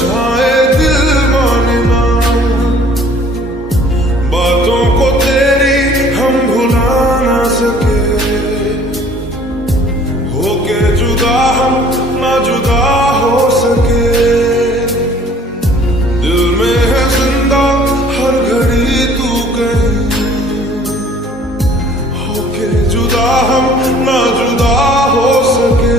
चाहे दिल मानना, बातों को तेरी हम भुला ना सके, होके जुदा हम ना जुदा हो सके। दिल में है जिंदा हर घड़ी तू कहीं, होके जुदा हम ना जुदा हो सके।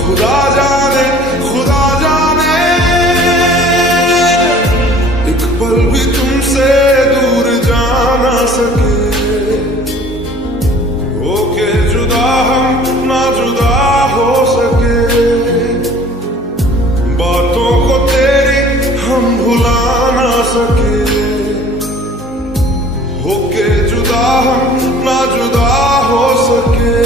खुदा जाने, खुदा जाने, एक पल भी तुमसे दूर जा ना सके, होके जुदा हम ना जुदा हो सके। बातों को तेरी हम भुला ना सके, होके जुदा हम ना जुदा हो सके।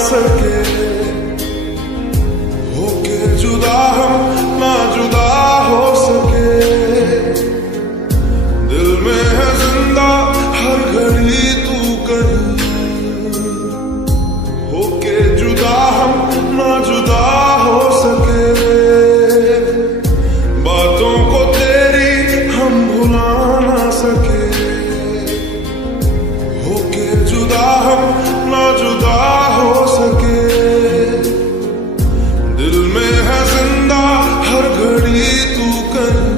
सके, होके जुदा हम ना जुदा हो सके। दिल में है जिंदा हर घड़ी तू कहीं, होके जुदा हम ना जुदा हो सके। बातों को तेरी हम भुला ना सके, होके जुदा हम ना जुदा हो सके। दिल में है जिंदा हर घड़ी तू कहीं,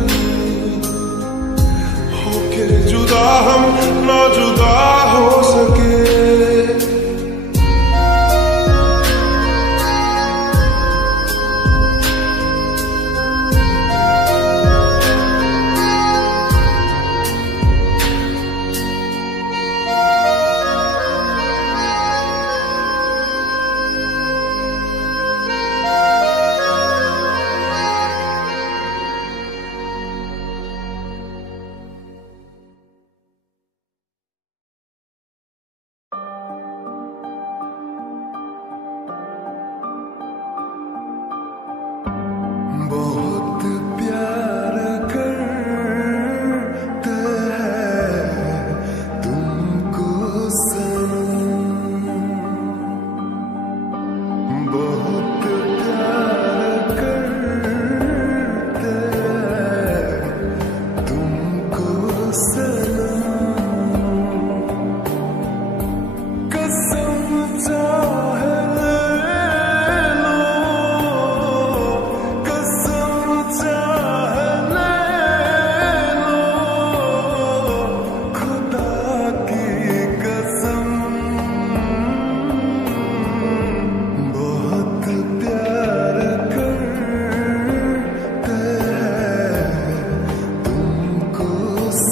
होके जुदा हम ना जुदा हो सके। बहुत प्यार करते हैं तुमको सनम, बहुत प्यार करते हैं तुमको सनम। कसम चाहे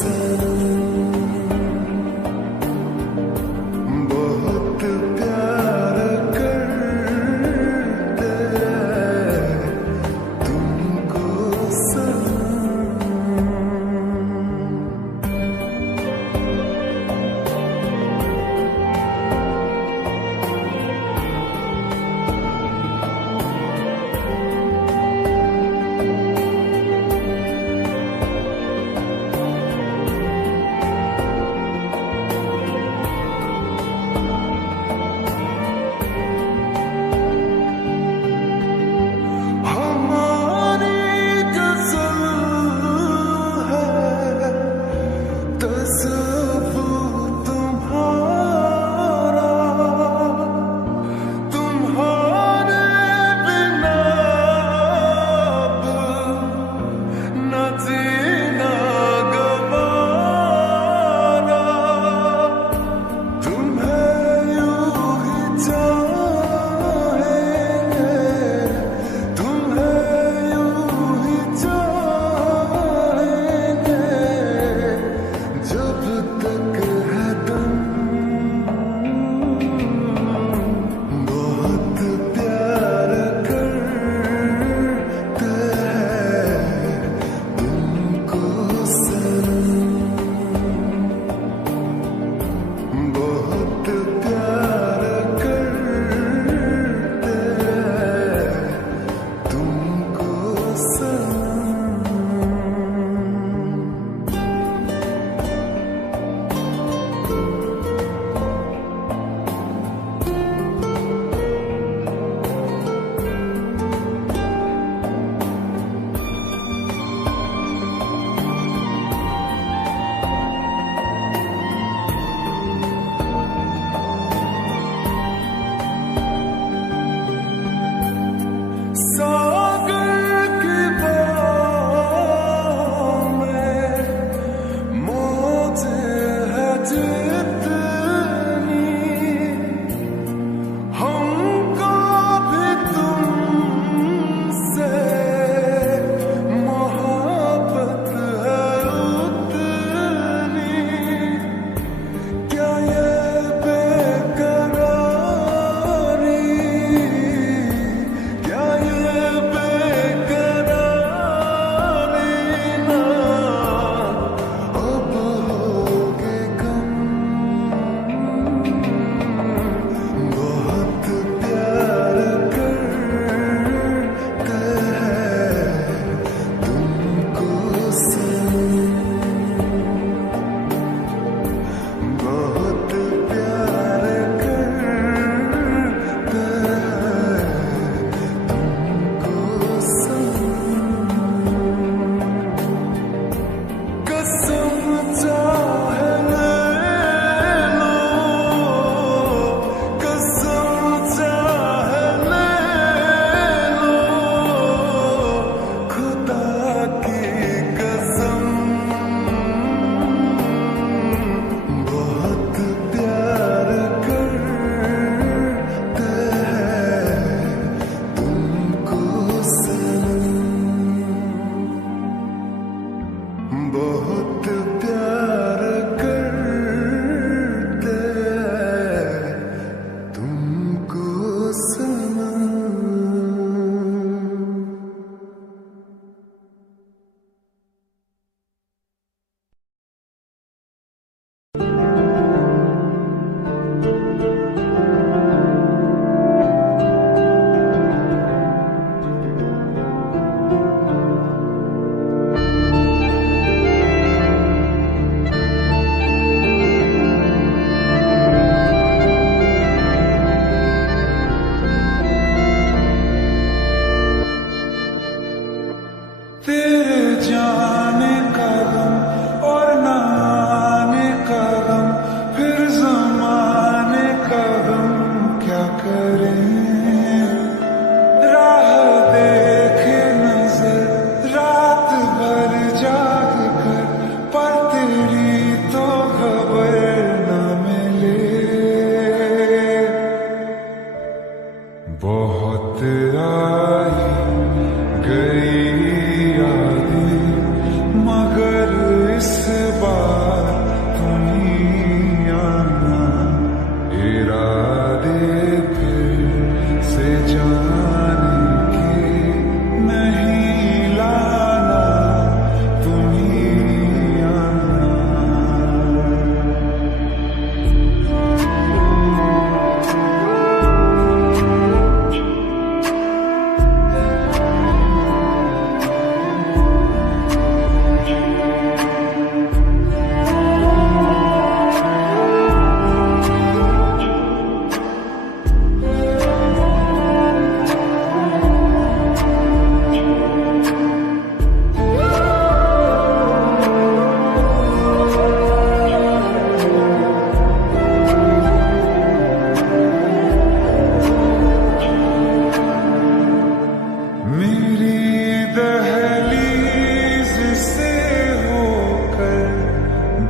sun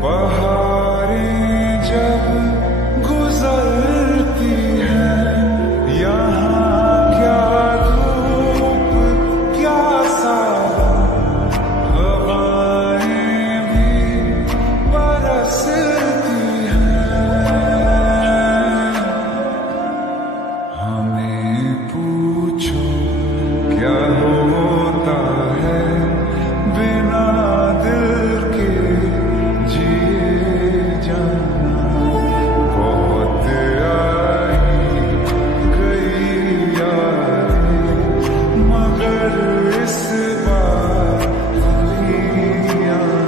बहारें जब गुजरती हैं, यहाँ क्या धूप क्या सावन, हवाएं भी बरसती हैं। हमें पूछो क्या होता है बिना दिल के जिए जाना। बहुत आई गई यादें मगर इस बार नहीं आना।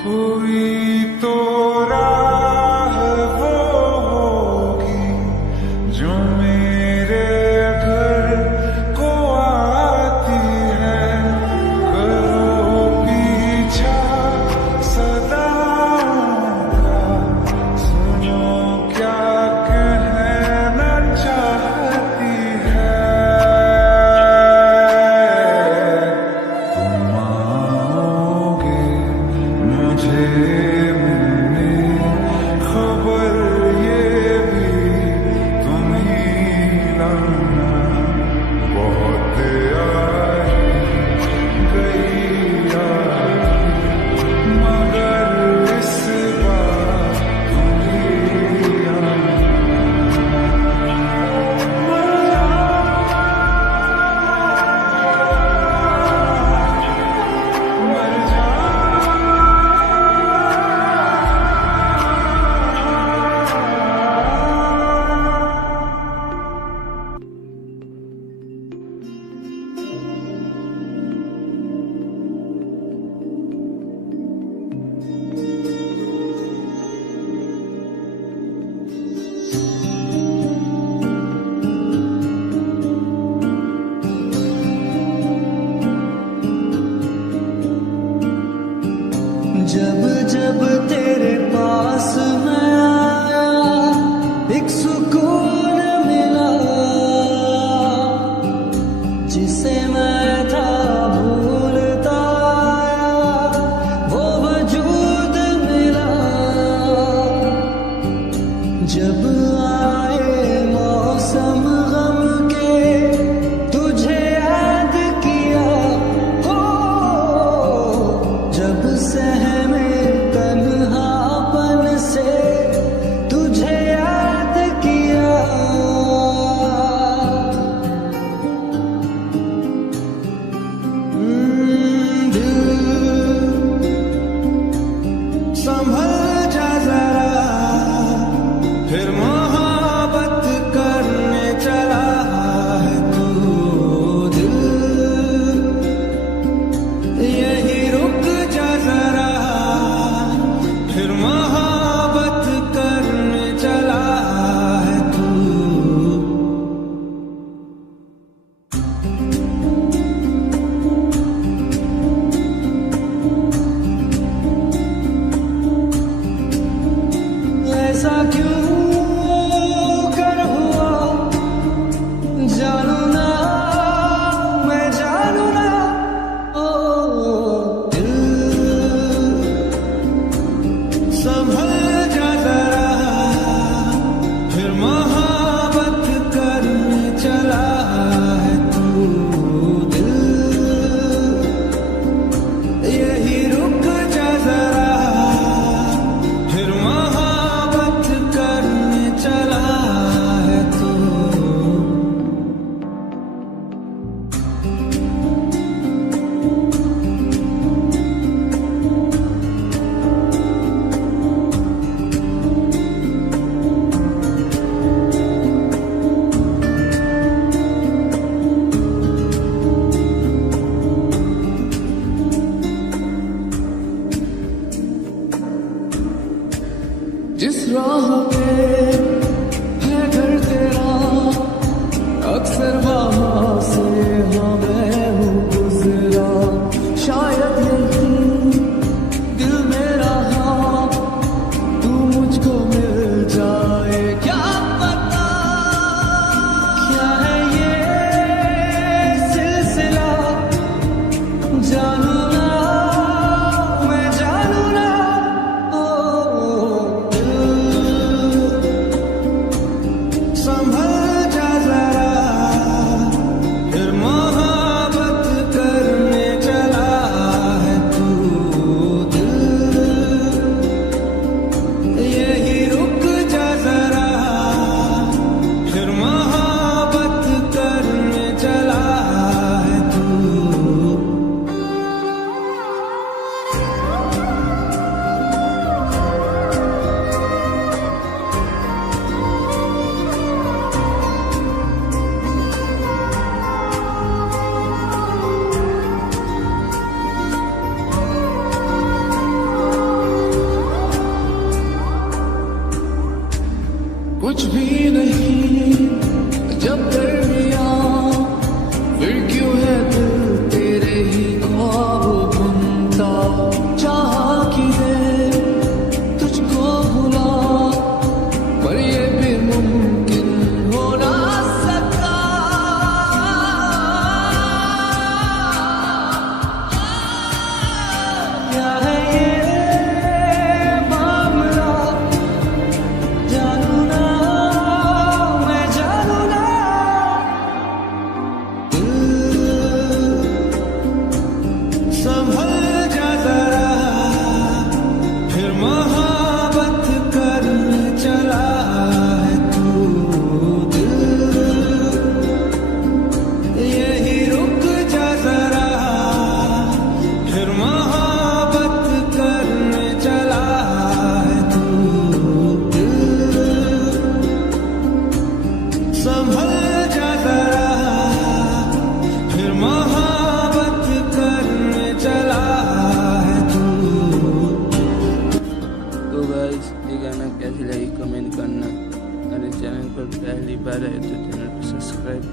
कोई तो राह वो होगी जो मेरे घर को आती है। करो पीछा सदाओं का, सुनो क्या कहना चाहती है। तुम आओगे मुझे मिलने, खबर ये भी तुम ही लाना। बहुत आई गई यादें मगर इस बार तुम ही आना। मर जा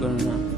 करना।